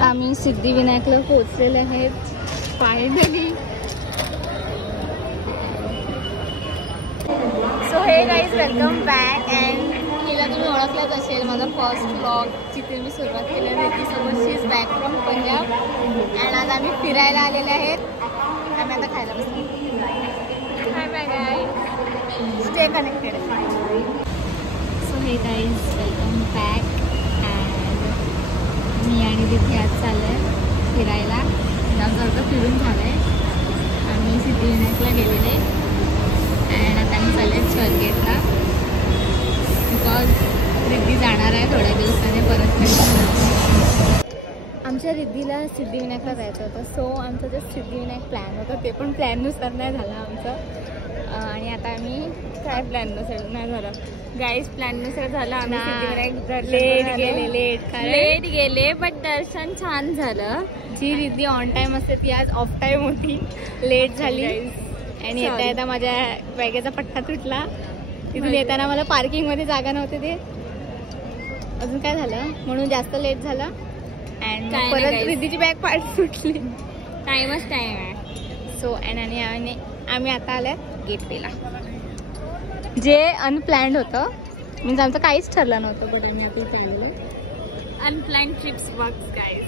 आम्ही सिद्धिविनायकला पोहोचलेले आहेत finally. So hey guys welcome back. And हिला तुम्ही ओळखलंच असेल, माझा फर्स्ट व्लॉग जिथे मी सुरुवात केली होती. सोबत she is back from Punjab. And आज आम्ही फिरायला आलेले आहेत. आम्ही आता खायला बसलो. Hi bye guys, stay connected. So hey guys welcome back. मी आणि तिथे आज चाललं आहे फिरायला. जास्त फिरून झालं आहे. आम्ही सिद्धिविनायकला गेलेले अँड आता आम्ही चालले चर्चगेटला. बिकॉज रिद्धी जाणार आहे थोड्या दिवसाने परत. आमच्या रिद्धीला सिद्धिविनायकला जायचं होतं. सो आमचं जे सिद्धिविनायक प्लॅन होतं ते पण प्लॅननुसार नाही झालं आमचं. आणि आता आम्ही काय प्लॅननुसार नाही झालं गाईज. प्लॅननुसार झालं. आम्ही सिद्धिविनायक लेट गेले बट दर्शन छान झालं. जी रिद्धी ऑन टाईम असते ती आज ऑफ टाईम होती, लेट झाली. आणि येता येता माझ्या बॅगेचा पट्टा तुटला. तिथून येताना मला पार्किंगमध्ये जागा नव्हती. ते अजून काय झालं म्हणून जास्त लेट झालं. अँड परत रिद्धीची बॅग पाठ सुटली. टाईमच टाईम आहे. सो आणि आम्ही आता आल्या गेटवेला. जे अनप्लॅन्ड होतं, म्हणजे आमचं काहीच ठरलं नव्हतं. बट आम्ही आपली family unplanned trips works guys.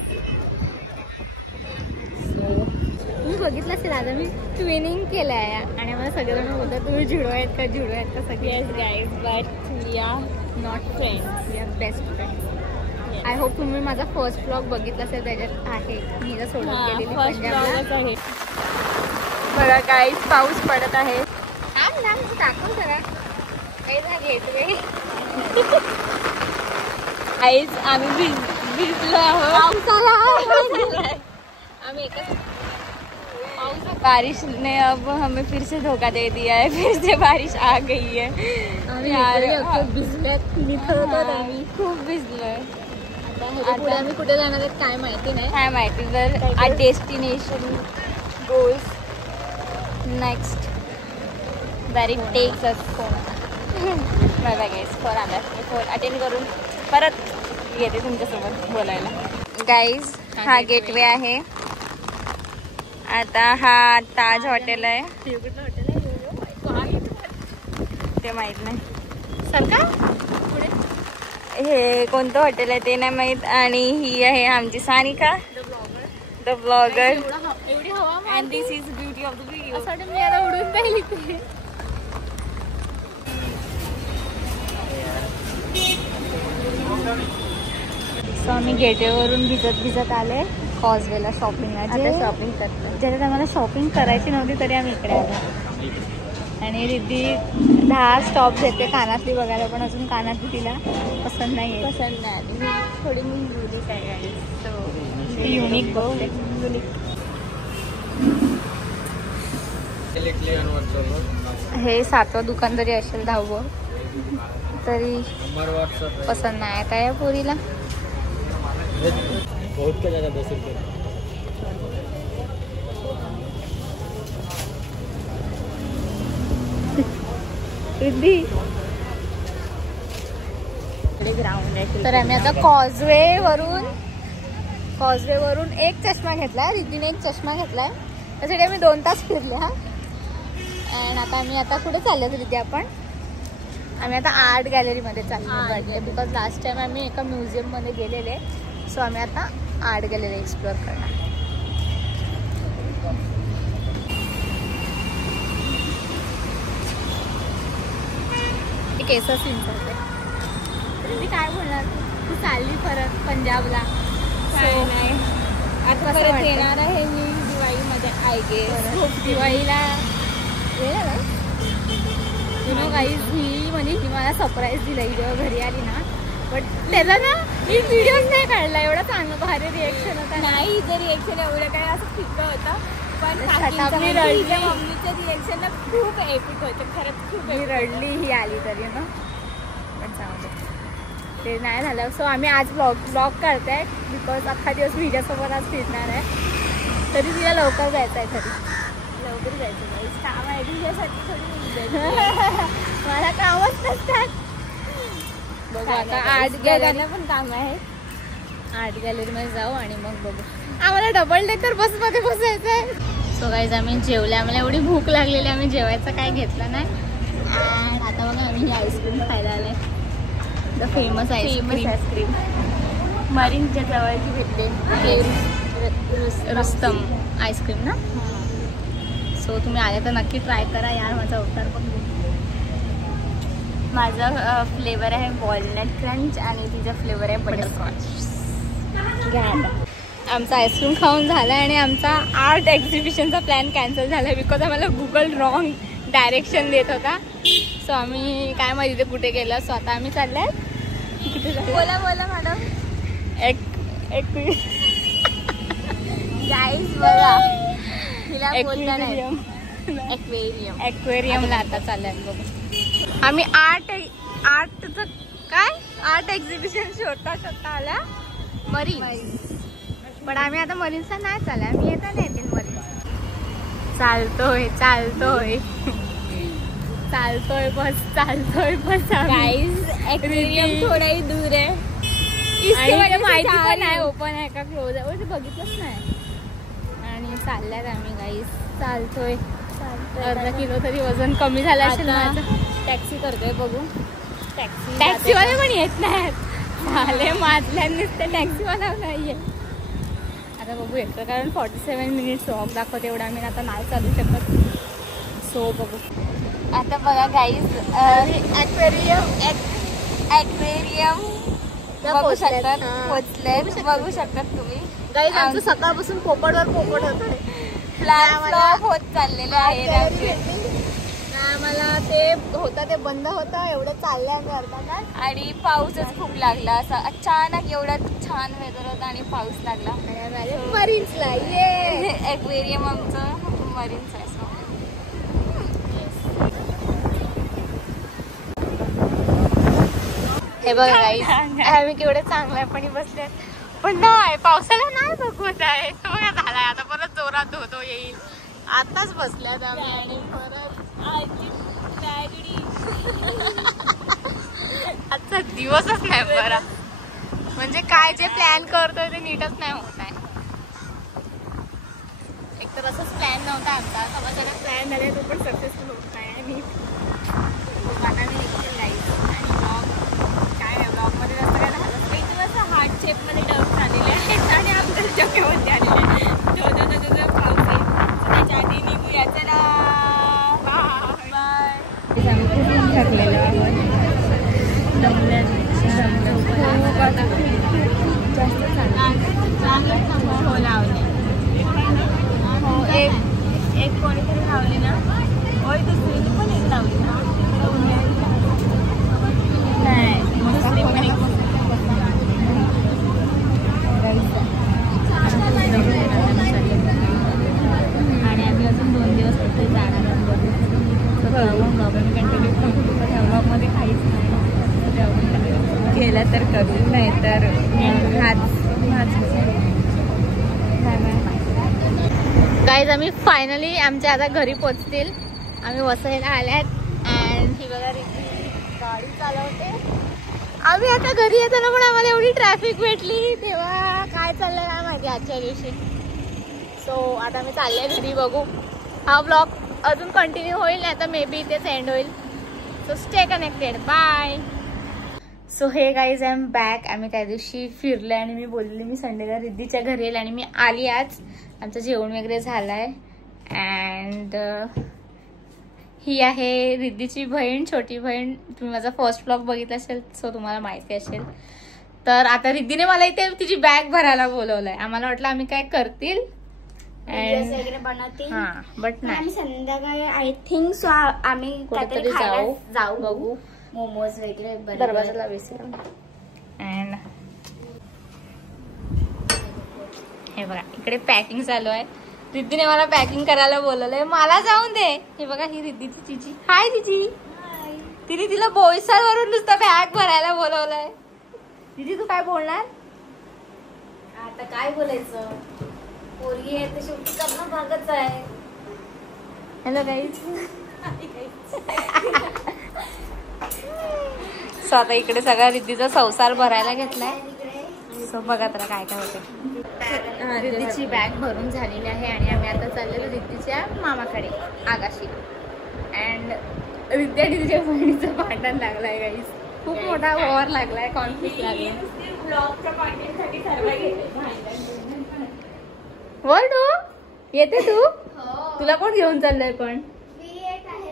So तुम्ही बघितलं असेल आज आम्ही ट्विनिंग केलं आहे. आणि आम्हाला सगळेजण बोलतात तुम्ही जुडो आहेत का जुडो आहेत का. सगळे guys but we are not friends, we are best friends. I hope तुम्ही माझा फर्स्ट ब्लॉग बघितला असेल. त्याच्यात आहे मी हिला सोडून गेलेली पंजाबला. बघा गाईज पाऊस पडत आहे. टाकून करा गाईज आम्ही भिजलो आहोत. आम्ही बारिश ने अब हमें फिर से धोखा दे दिया है. फिर से बारिश आ गई है. खूप भिजलोय. आता आम्ही कुठे जाणार आहेत काय माहिती नाही. काय माहिती. जर a destination goes next where it takes us home. Bye bye guys. Phone attend करून परत येते तुमच्यासोबत बोलायला. गाईज हा गेटवे आहे. आता हा ताज हॉटेल आहे. ते माहित नाही सरकार पुढे हे कोणतं हॉटेल आहे ते नाही माहित. आणि ही आहे आमची Sanika the blogger. And this is beauty of the video. असं मी आता उडून पाहिली. सो आम्ही गेटवेवरून भिजत आले कॉजवेला शॉपिंगला. शॉपिंग करतो ज्याच्यात आम्हाला शॉपिंग करायची नव्हती तरी आम्ही इकडे आलो. आणि रिद्धी 10 स्टॉप घेते कानातली बघायला, पण अजून कानातली तिला पसंत नाही आली. थोडी मी युनिक आहे. सो युनिक बघ युनिक. हे 7वं दुकान जरी असेल 10वं तरी पसंत नाही आता या पोरीला. रिद्धी ग्राउंड आहे. तर आम्ही आता कॉजवे वरून एक चष्मा घेतलाय. रिद्धीने एक चष्मा घेतलाय. त्यासाठी आम्ही 2 तास फिरले. हा. अँड आता आम्ही कुठे चाललो रिद्धी आपण. आम्ही आता आर्ट गॅलरीमध्ये चाललो. बिकॉज लास्ट टाइम आम्ही एका म्युझियममध्ये गेलेले. सो आम्ही आता आर्ट गॅलरी एक्सप्लोअर करणार. केस सिंचरते. ती काय बोलणार. तू चालली परत पंजाबला. काय नाही आता परत येणार आहे मी दिवाळीमध्ये. आय गेस दिवाळीला यु नो गाईज. ही म्हणजे मला सरप्राईज दिला जेव्हा घरी आली ना. बट त्याला ना मी व्हिडिओच नाही काढला. एवढा चांगला भारी रिएक्शन होता. नाही जर रिएक्शन एवढं काय असं फिक्क होतं. पण मम्मीचं रिएक्शन ना खूप एपिक होतं. खरंच खूप. मी रडली ही आली तरी ना. पण चांगलं ते नाही झालं. सो आम्ही आज ब्लॉग करताय बिकॉज अख्खा दिवस हिच्यासोबत आज फिरणार आहे. तरी तिला लवकर जायचं आहे. तरी लवकर जायचं काम आहे तिच्यासाठी. थोडी मला कामच नसतात. बघ बघू आता आर्ट गॅलरी पण काम आहे. आर्ट गॅलरी मध्ये जाऊ आणि मग बघू. आम्हाला डबल डेकर बस मध्ये बसायचंय. सो गाईज आम्ही जेवले. आम्हाला एवढी भूक लागलेली आम्ही जेवायचं काय घेतलं नाही. आता बघा आम्ही आईस्क्रीम खायला आलोय. द फेमस आईस्क्रीम मरीनच्या जवळची भेटते रुस्तम आईस्क्रीम ना. सो तुम्ही आले तर नक्की ट्राय करा यार. माझा अवतार पण माझा फ्लेवर आहे वॉलनट क्रंच आणि तिचा फ्लेवर आहे बटरस्कॉच. घ्या आता. आमचा आईस्क्रीम खाऊन झाला आणि आमचा आर्ट एक्झिबिशनचा प्लॅन कॅन्सल झाला बिकॉज आम्हाला गुगल रॉंग डायरेक्शन देत होता. सो आम्ही काय माहिती ते कुठे गेलं. सो आता आम्ही चाललोय. कुठे बोला बोला मॅडम. एक गाईज बघा हिला बोलता नाही. एक्वेरियमला आता चाललंय बघू. आम्ही आर्टचं काय आर्ट एक्झिबिशन शोधता आला मरीन. पण आम्ही आता मरीनचा नाही चालला. आम्ही येता नाही येतील मरीन. चालतोय बस. गाईज एक्वेरियम थोडाही दूर आहे. माहिती पण नाही ओपन आहे का क्लोज आहे बघितलंच नाही. आणि चालल्यात आम्ही गाईज. चालतोय अर्धा किलो तरी वजन कमी झालं असेल माझं. टॅक्सी करतोय बघू. टॅक्सीवाले पण येत नाहीत झाले माझल्यांनीच ते टॅक्सीवाला नाहीये. आता बघू येतं कारण 47 मिनिट्स वॉक दाखवते एवढा आम्ही आता नाही चालू शकत. सो बघू आता बघा गाईज एक्वेरियम बघू शकतात. पोचले बघू शकतात तुम्ही गाईज. आमचं सकाळपासून पोपटवर पोपट होत फ्लॉप होत चाललेले आहे. आम्हाला ते होतं ते बंद होतं एवढं चाललंय आम्ही अर्धा तास. आणि पाऊसच खूप लागला. असा अचानक एवढा छान वेदर होता आणि पाऊस लागला. मरीन्सला ये एक्वेरियम आमचं मरीन्स आहे. हे बघा गाईज आम्ही केवढे चांगल्यापणी बसले पण नाही पावसाला नाही बघवत आहे. बघा झालाय आता परत जोरात धोतो येईल. आताच बसल्यात आम्ही आणि परत आजचा दिवसच नाही बरा. म्हणजे काय जे प्लॅन करतोय ते नीटच नाही होत आहे. एक तर असंच प्लॅन नव्हता आमचा. समाजाला प्लॅन झाले तो पण सक्सेसफुल होत नाही. आणि आता मी निघते गाईज. आणि ब्लॉग काय ब्लॉग मध्ये असं काय झालं नाही. तुम्ही असं हार्ट शेप मध्ये डब झालेले आहेत आणि आमच्या जगामध्ये आलेले आहे. जो पाऊस आहे त्याच्या आधी निघूया. चला बाय. थकलेलो आहोत. हो लावले. हो एक कोणीतरी लावली ना. होय दुसरी पण एक लावली ना. नाही दुसरी पण एक. आणि आम्ही अजून 2 दिवस तिथे जाणार मध्ये काहीच नाही. केलं तर करू नाही तर गाईज आम्ही फायनली आमच्या आता घरी पोचतील. आम्ही वसईला आल्यात. अँड ही बघा गाडी चालवते. आम्ही आता घरी येताना पण आम्हाला एवढी ट्रॅफिक भेटली तेव्हा काय चाललंय काय माहिती आजच्या दिवशी. सो आता मी चालले घरी. बघू हा ब्लॉग अजून कंटिन्यू होईल नाही तर मे बी इथेच एंड होईल. So stay connected. Bye. So hey guys I am back. आम्ही त्या दिवशी फिरले आणि मी बोलले मी संडेला रिद्धीच्या घरी येईल आणि मी आली आज. आमचं जेवण वगैरे झालंय. अँड ही आहे रिद्धीची बहीण छोटी बहीण. तुम्ही माझा फर्स्ट ब्लॉग बघितला असेल सो तुम्हाला माहिती असेल. तर आता रिद्धीने मला इथे तिची बॅग भरायला बोलवलंय. आम्हाला वाटलं आम्ही काय करतील वगैरे बनवतील. हा बट नाही संध्याकाळी आय थिंक सो आम्ही कुठेतरी जाऊ बघू. मोमोज वगैरे दरवाजाला विसरून. अँड हे बघा इकडे पॅकिंग चालू आहे. रिद्धीने मला पॅकिंग करायला बोलवलंय. मला जाऊन दे. हे बघा ही रिद्धीची चिची. हाय दिदी. तिने तिला बोईसर वरून नुसतं बॅग भरायला बोलवलंय. दिदी तू काय बोलणार आता? काय बोलायचं पोरगी आहे तशी करणं भागच आहे. Hello guys. सो आता इकडे सगळा रिद्धीचा संसार भरायला घेतलाय. सो बघा त्याला काय काय होते. रिद्धीची बॅग भरून झालेली आहे आणि आम्ही आता चाललेलो रिद्धीच्या मामाकडे आगाशी. अँड रिद्धी आणि तिच्या बहिणीचं भांडण लागलाय गाईस. खूप मोठा वॉर लागलाय, कॉन्फ्लिक्ट लागलाय. बोल तू येते तू. तुला कोण घेऊन चाललंय पण?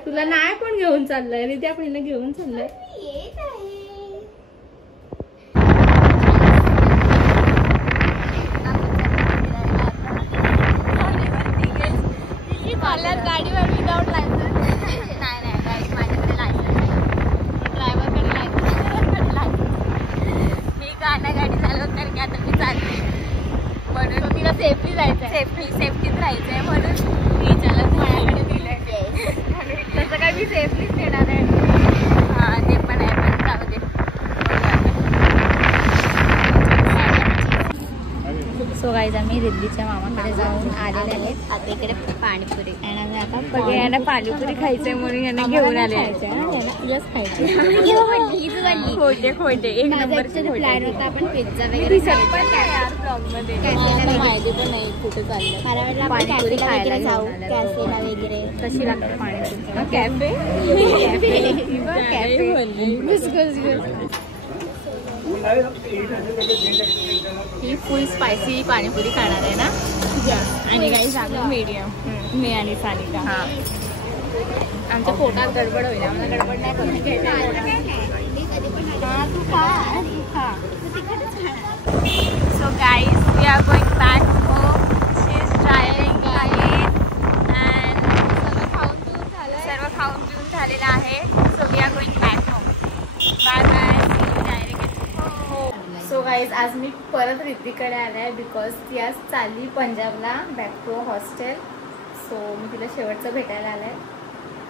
तुला नाही कोण घेऊन चाललंय? रिद्धी आपण हिला घेऊन चाललंय. गाडीवर विदाउट लायसन्स नाही गाईस, माझ्याकडे लायसन्स आहे. ड्रायव्हरकडे लायसन्स. मी गाणं गाडी चालवत कारण की आता मी चालते म्हणून तिला सेफ्टी जायचं आहे. सेफ्टीच राहायचं आहे म्हणून मी चालत माझ्याकडे दिलंय. तसं काय मी सेफ्टीच येणार आहे. हां ते पण आहे, पण जाऊ दे. सो गाईज आम्ही रिद्धीच्या मामाकडे जाऊन आलेले आहेत. आता इकडे पाणीपुरी आणि आम्ही आता बघे यांना पाणीपुरी खायचंय म्हणून यांना घेऊन आले. खोटे एक नंबरचे प्लॅन होता. आपण पिझ्झा वगैरे माहिती पण नाही कुठे चाललं. पाणीपुरी खायला जाऊ कॅफेला वगैरे. कशी लागते पाणीपुरी? कॅफे ही फुल स्पायसी पाणीपुरी खाणार आहे ना. आणि काही सांगू मीडियम. मी आणि सानिका. हां आमच्या पोटात गडबड होईल. आम्हाला गडबड नाही करून घ्यायचं. So guys we are going back home. She is driving and सर्व खाऊन पिऊन झालेलं आहे. So we are going back home. Bye bye. So guys आज मी परत रिद्धीकडे आले आहे बिकॉज ती आज चालली पंजाबला बॅक टू हॉस्टेल. सो मी तिला शेवटचं भेटायला आलं आहे,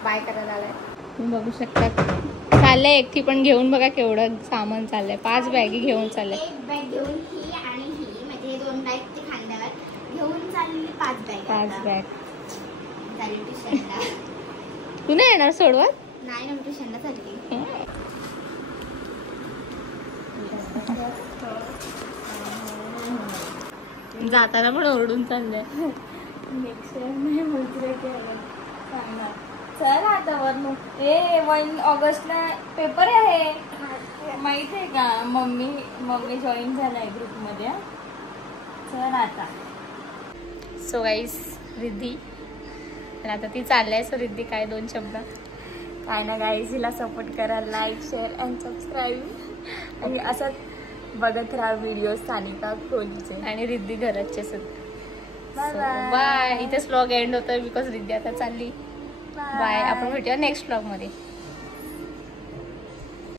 बाय करायला आलं आहे. तुम्ही बघू शकता चाललं आहे एकटी, पण घेऊन बघा केवढं सामान चाललं आहे. 5 बॅगी घेऊन चाललं आहे. एक बॅग घेऊन ही आणि ही म्हणजे 2 बॅग ते खांद्यावर घेऊन चाललेली 5 बॅग. 5 बॅग चालली ट्युशनला. तू नाही येणार सोडवत? नाही ना, ट्युशनला चालली. जाताना पण ओरडून चाललंय. नेक्स्ट टाइम नाही बोलते चल आता वरनं. 1 ऑगस्टला पेपर आहे माहित आहे का? मम्मी जॉईन झालाय ग्रुपमध्ये. चल आता. सो गाईस रिद्धी आता ती चाललंय. सो रिद्धी काय 2 शब्द? काय ना गाईज, हिला सपोर्ट करा, लाईक शेअर अँड सबस्क्राईब आणि असंच बघत राहा व्हिडिओ सानिका कोहलीचे आणि रिद्धी घराचे सुद्धा. Bye bye. इथेच व्लॉग एंड होतोय बिकॉज रिद्धी आता चालली. बाय. आपण भेटूया नेक्स्ट व्लॉग मध्ये.